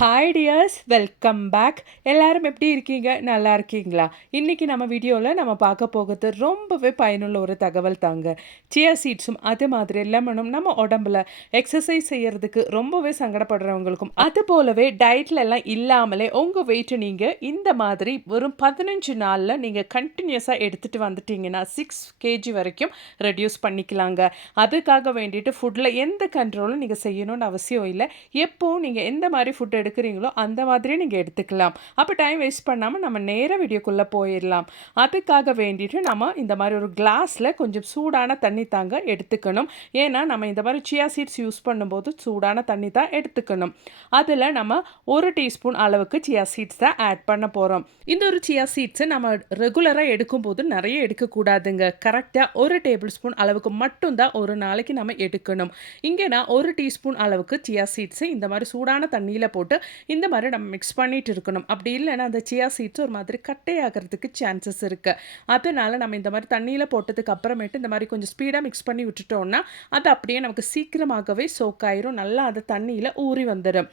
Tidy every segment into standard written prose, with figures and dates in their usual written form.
Hi tears, welcome back. எல்லாரும் எப்படி இருக்கீங்க? நல்லா இருக்கீங்களா? இன்றைக்கி நம்ம வீடியோவில் நம்ம பார்க்க போகிறது ரொம்பவே பயனுள்ள ஒரு தகவல் தாங்க. சியா சீட்ஸும் அது மாதிரி லெமனும் நம்ம உடம்புல எக்ஸசைஸ் செய்கிறதுக்கு ரொம்பவே சங்கடப்படுறவங்களுக்கும் அது போலவே டயட்லலாம் இல்லாமலே உங்கள் வெயிட்டை நீங்கள் இந்த மாதிரி வெறும் 15 நாளில் நீங்கள் கண்டினியூஸாக எடுத்துகிட்டு வந்துட்டீங்கன்னா 6 kg வரைக்கும் ரெடியூஸ் பண்ணிக்கலாங்க. அதுக்காக வேண்டிட்டு ஃபுட்டில் எந்த கண்ட்ரோலும் நீங்கள் செய்யணும்னு அவசியம் இல்லை. எப்போவும் நீங்கள் எந்த மாதிரி ஃபுட் எடுக்கிறீங்களோ அந்த மாதிரி நீங்கள் எடுத்துக்கலாம். அப்போ டைம் வேஸ்ட் பண்ணாமல் நம்ம நேராக வீடியோக்குள்ளே போயிடலாம். அதுக்காக வேண்டிட்டு நம்ம இந்த மாதிரி ஒரு கிளாஸில் கொஞ்சம் சூடான தண்ணி தாங்க எடுத்துக்கணும். ஏன்னா நம்ம இந்த மாதிரி சியா சீட்ஸ் யூஸ் பண்ணும்போது சூடான தண்ணி தான் எடுத்துக்கணும். அதில் நம்ம 1 டீஸ்பூன் அளவுக்கு சியா சீட்ஸ் தான் ஆட் பண்ண போகிறோம். இந்த ஒரு சியா சீட்ஸை நம்ம ரெகுலராக எடுக்கும்போது நிறைய எடுக்கக்கூடாதுங்க. கரெக்டாக 1 டேபிள் ஸ்பூன் அளவுக்கு மட்டும்தான் ஒரு நாளைக்கு நம்ம எடுக்கணும். இங்கே நான் 1 டீஸ்பூன் அளவுக்கு சியா சீட்ஸை இந்த மாதிரி சூடான தண்ணியில் போட்டு இந்த மாதிரி நம்ம மிக்ஸ் பண்ணிட்டு இருக்கணும். அப்படி இல்லைன்னா அந்த சியா சீட்ஸ் ஒரு மாதிரி கட்டையாகிறதுக்கு சான்சஸ் இருக்குது. அதனால நம்ம இந்த மாதிரி தண்ணியில் போட்டதுக்கு அப்புறமேட்டு இந்த மாதிரி கொஞ்சம் ஸ்பீடாக மிக்ஸ் பண்ணி விட்டுட்டோம்னா அது அப்படியே நமக்கு சீக்கிரமாகவே சோக் ஆயிரும். நல்லா அந்த தண்ணியில் ஊறி வந்துடும்.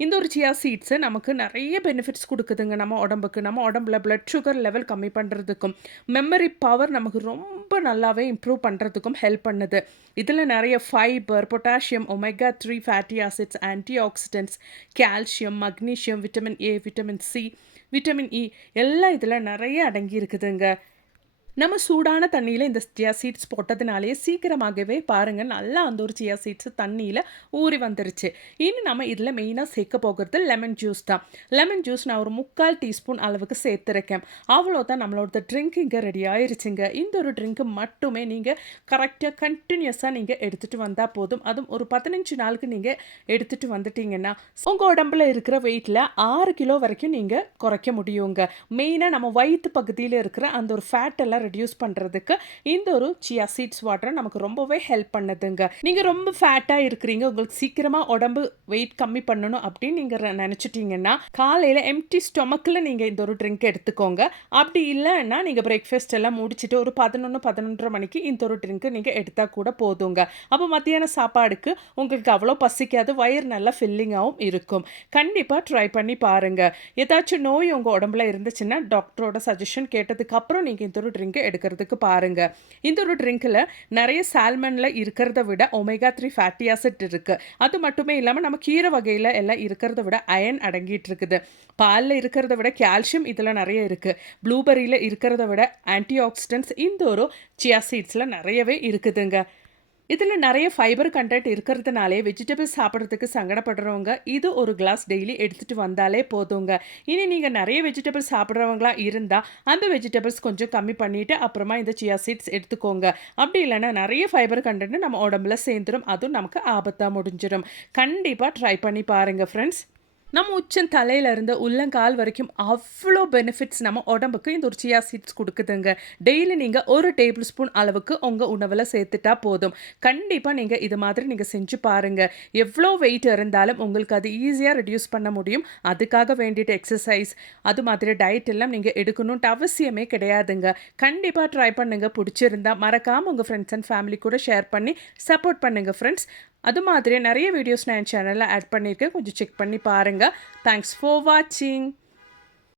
இந்த ஒரு சியா சீட்ஸு நமக்கு நிறைய பெனிஃபிட்ஸ் கொடுக்குதுங்க நம்ம உடம்புக்கு. நம்ம உடம்புல பிளட் சுகர் லெவல் கம்மி பண்ணுறதுக்கும் மெமரி பவர் நமக்கு ரொம்ப நல்லாவே இம்ப்ரூவ் பண்ணுறதுக்கும் ஹெல்ப் பண்ணுது. இதில் நிறைய fibre, potassium, omega 3 fatty acids, anti oxidants, calcium, magnesium, vitamin A, vitamin C, vitamin E எல்லாம் இதில் நிறைய அடங்கி இருக்குதுங்க. நம்ம சூடான தண்ணியில் இந்த சியா சீட்ஸ் போட்டதுனாலே சீக்கிரமாகவே பாருங்கள் நல்லா அந்த ஒரு சியா சீட்ஸ் தண்ணியில் ஊறி வந்துருச்சு. இனி நம்ம இதில் மெயினாக சேர்க்க போகிறது லெமன் ஜூஸ் தான். லெமன் ஜூஸ் நான் ஒரு 3/4 டீஸ்பூன் அளவுக்கு சேர்த்துருக்கேன். அவ்வளோதான், நம்மளோட ட்ரிங்க் இங்கே ரெடி ஆயிடுச்சுங்க. இந்த ஒரு ட்ரிங்க்கு மட்டுமே நீங்கள் கரெக்டாக கண்டினியூஸாக நீங்கள் எடுத்துகிட்டு வந்தால் போதும். அதுவும் ஒரு 15 நாளுக்கு நீங்கள் எடுத்துகிட்டு வந்துட்டீங்கன்னா உங்கள் உடம்புல இருக்கிற வெயிட்டில் 6 கிலோ வரைக்கும் நீங்கள் குறைக்க முடியுங்க. மெயினாக நம்ம வயிற்று பகுதியில் இருக்கிற அந்த ஒரு ஃபேட் எல்லாம் ரெடியூஸ் பண்ணுறதுக்கு இந்த ஒரு சியா சீட்ஸ் வாட்டர் நமக்கு ரொம்பவே ஹெல்ப் பண்ணுதுங்க. நீங்கள் ரொம்ப ஃபேட்டாக இருக்கிறீங்க, உங்களுக்கு சீக்கிரமாக உடம்பு வெயிட் கம்மி பண்ணணும் அப்படின்னு நீங்கள் நினச்சிட்டிங்கன்னா காலையில் எம்டி ஸ்டொமக்கில் நீங்கள் இந்த ஒரு ட்ரிங்க் எடுத்துக்கோங்க. அப்படி இல்லைன்னா நீங்கள் பிரேக்ஃபாஸ்ட் எல்லாம் முடிச்சுட்டு ஒரு 11-11:30 மணிக்கு இந்த ஒரு ட்ரிங்க்கு நீங்கள் எடுத்தால் கூட போதுங்க. அப்போ மத்தியான சாப்பாடுக்கு உங்களுக்கு அவ்வளோ பசிக்காது, வயிறு நல்லா ஃபில்லிங்காகவும் இருக்கும். கண்டிப்பாக ட்ரை பண்ணி பாருங்கள். ஏதாச்சும் நோய் உங்கள் உடம்புல இருந்துச்சுன்னா டாக்டரோட சஜஷன் கேட்டதுக்கப்புறம் நீங்கள் இந்த ஒரு ட்ரிங்க் எடுக்கிறதுக்கு பாருங்க. இந்த ஒரு ட்ரிங்க்ல நிறைய சால்மன்ல இருக்கிறத விட ஒமேகா 3 ஃபேட்டி ஆசிட் இருக்கு. அது மட்டுமே இல்லாமல் நம்ம கீரை வகையில் எல்லாம் இருக்கிறத விட அயன் அடங்கிட்டு இருக்குது. பாலில் இருக்கிறத விட கால்சியம் இதில் நிறைய இருக்கு. ப்ளூபெரியில் இருக்கிறத விட ஆன்டி ஆக்சிடென்ட்ஸ் இந்த ஒரு சியா சீட்ஸில் நிறையவே இருக்குதுங்க. இதில் நிறைய ஃபைபர் கண்டென்ட் இருக்கிறதுனாலே வெஜிடபிள்ஸ் சாப்பிட்றதுக்கு சங்கடப்படுறவங்க இது ஒரு கிளாஸ் டெய்லி எடுத்துகிட்டு வந்தாலே போதுங்க. இனி நீங்கள் நிறைய வெஜிடபிள்ஸ் சாப்பிட்றவங்களா இருந்தால் அந்த வெஜிடபிள்ஸ் கொஞ்சம் கம்மி பண்ணிவிட்டு அப்புறமா இந்த சியா சீட்ஸ் எடுத்துக்கோங்க. அப்படி இல்லைன்னா நிறைய ஃபைபர் கண்டென்ட் நம்ம உடம்புல சேர்ந்துடும், அதுவும் நமக்கு ஆபத்தாக முடிஞ்சிடும். கண்டிப்பாக ட்ரை பண்ணி பாருங்கள் ஃப்ரெண்ட்ஸ். நம்ம உச்சன் தலையிலேருந்து உள்ளங்கால் வரைக்கும் அவ்வளோ பெனிஃபிட்ஸ் நம்ம உடம்புக்கு இந்த ஒரு சியா சீட்ஸ் கொடுக்குதுங்க. டெய்லி நீங்கள் 1 டேபிள் ஸ்பூன் அளவுக்கு உங்கள் உணவில் சேர்த்துட்டா போதும். கண்டிப்பாக நீங்கள் இது மாதிரி நீங்கள் செஞ்சு பாருங்கள். எவ்வளோ வெயிட் இருந்தாலும் உங்களுக்கு அது ஈஸியாக ரெடியூஸ் பண்ண முடியும். அதுக்காக வேண்டிட்டு எக்ஸசைஸ் அது மாதிரி டயட் எல்லாம் நீங்கள் எடுக்கணுன்ட்டு அவசியமே கிடையாதுங்க. கண்டிப்பாக ட்ரை பண்ணுங்கள். பிடிச்சிருந்தா மறக்காமல் உங்கள் ஃப்ரெண்ட்ஸ் அண்ட் ஃபேமிலி கூட ஷேர் பண்ணி சப்போர்ட் பண்ணுங்கள் ஃப்ரெண்ட்ஸ். அது மாதிரி நிறைய வீடியோஸ் நான் என் சேனலில் ஆட் பண்ணியிருக்கேன், கொஞ்சம் செக் பண்ணி பாருங்கள். தேங்க்ஸ் ஃபார் வாட்சிங்.